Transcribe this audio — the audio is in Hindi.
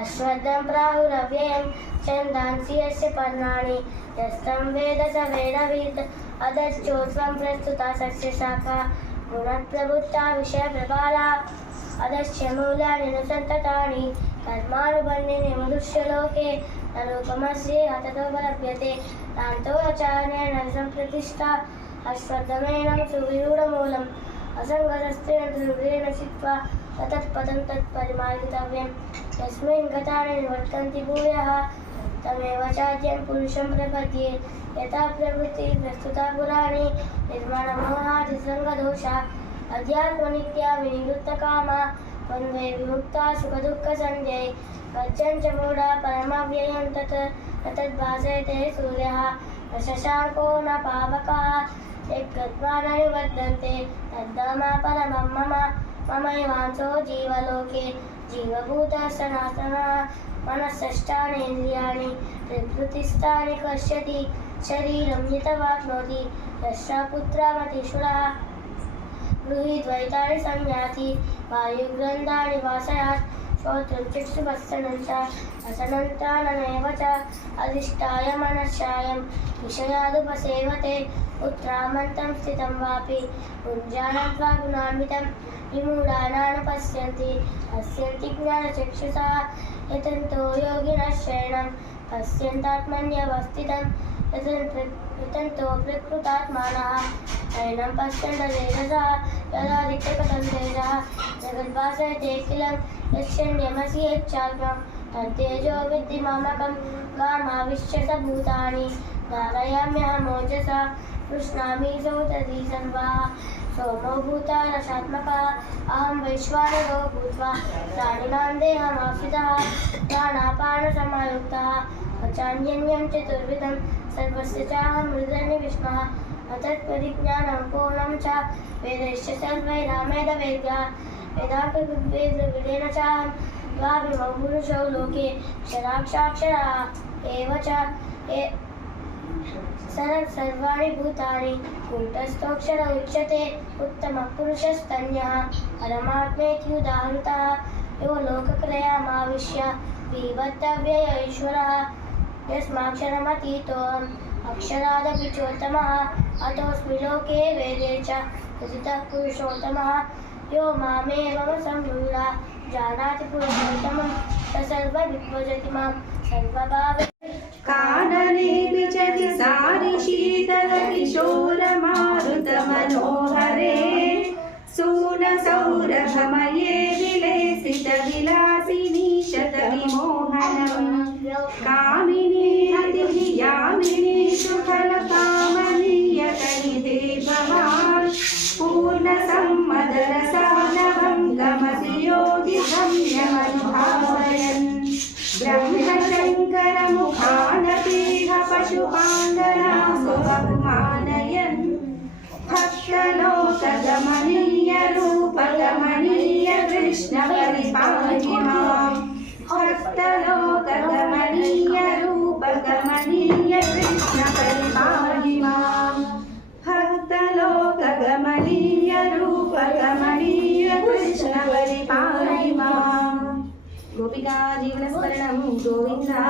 अश्वत्थं प्राहुरव्ययं छन्दांसि यस्य पर्णानि यस्तं वेद स वेदवित् अधश्चोत्स्वं प्रस्तुता सस्यशाखा गुणप्रभुत्ता विषयप्रबाला अधश्च मूल्यानि न सन्ततानि कर्मानुबन्धिनि मनुष्यलोके न रूपमस्ये हततोपलभ्यते तान्तोऽचार्येण सम्प्रतिष्ठा अश्वत्थमेनं सुविरूढमूलम् असङ्गतस्तेन ध्रुवेण चित्वा तत्पदं तत्परिमार्गितव्यं यस्मिन् गतानि निवर्तन्ति भूयः तमेव चाद्यं पुरुषं प्रपद्ये यथा प्रवृत्तिः प्रस्तुता पुराणे निर्माणमोहादिसङ्गदोषा अध्यात्मनित्या विनिवृत्तकामा द्वन्द्वे विमुक्ता सुखदुःखसन्ध्ये गच्छन् च मूढा परमव्ययं तद्भासयते सूर्यः न शशाङ्को न पावकः यद्गत्वा न निवर्तन्ते तद्धाम परमं मम ममैवांसो जीवलोके जीवभूतः सनातनः मनःषष्ठानीन्द्रियाणि प्रकृतिस्थानि पश्यति शरीरं यतवाप्नोति दशपुत्रमतिषुरः गृहीत्वैतानि संयाति वायुग्रन्थानि वासयात् श्रोत्रं चक्षुभस्सनं च असनन्ताननेव च अधिष्ठाय मनश्चायं विषयादुपसेवते उत्क्रामन्तं स्थितं वापि पुञ्जानत्वा गुणान्वितं विमूढानानुपश्यन्ति पश्यन्ति ज्ञानचक्षुषा यतन्तो योगिनः शरणं पश्यन्तात्मन्यवस्थितं यतन्तो प्रकृतात्मानः शरणं पश्यन्ततेजसः यदादित्यकथं तेजः जगद्भासयते किलं यच्छन्यमसि यच्चात्मं तत्तेजो विद्धि मामकं गामाविश्य स भूतानि धारयाम्यहमोजसा पुष्णामि सौतधी सर्वाः सोमो भूतारसात्मकः अहं वैश्वानरो भूत्वा प्राणिनां देहमाश्रितः प्राणापानसमायुक्तः पचान्यन्यं चतुर्विधं सर्वस्य चाहं हृदयनिविष्णः तत्परिज्ञानं पूर्णं च वेदैश्च सर्वैरामेदवेद्यः वेदान्तविद्वेद्रविडेन चाहं द्वाविमौ पुरुषौ लोके क्षराक्षाक्षरः एव च सर्वाणि भूतानि कूटस्थोऽक्षर उच्यते उत्तमः पुरुषस्तन्यः परमात्मेति उदाहृतः यो लोकत्रयमाविश्य बीभत्तव्यय ईश्वरः यस्माक्षरमतीतोऽहम् अक्षरादपि चोत्तमः अतोऽस्मि लोके वेदे च उदितः पुरुषोत्तमः यो मामेवमसम्मूढ जानाति पुरुषोत्तमं स सर्वविद्भजति मां सर्वभावे कानने विचति सारि शीतल किशोर मारुत मनोहरे सूनसौरभमये विलेसित विलासिनी शतविमोहनम् कामिनी यामिनी सुफलकामनीयकनिधे भवान् पूर्णसम्मदरसानवं गमति योगि गम्यमनुभावयन् ब्रह्मशङ्करमुखानपीह पशुपाङ्गनासुवमानयन् भक्तलोकगमनीय रूपगमनीय कृष्ण परिपाहि माम् भक्तलोकगमनीय रूपगमनीय कृष्ण परिपाहि माम् भक्तलोकगमनीय रूपगमनीय कृष्ण परिपाहि माम् गोपिका जीवनस्मरणं गोविन्दा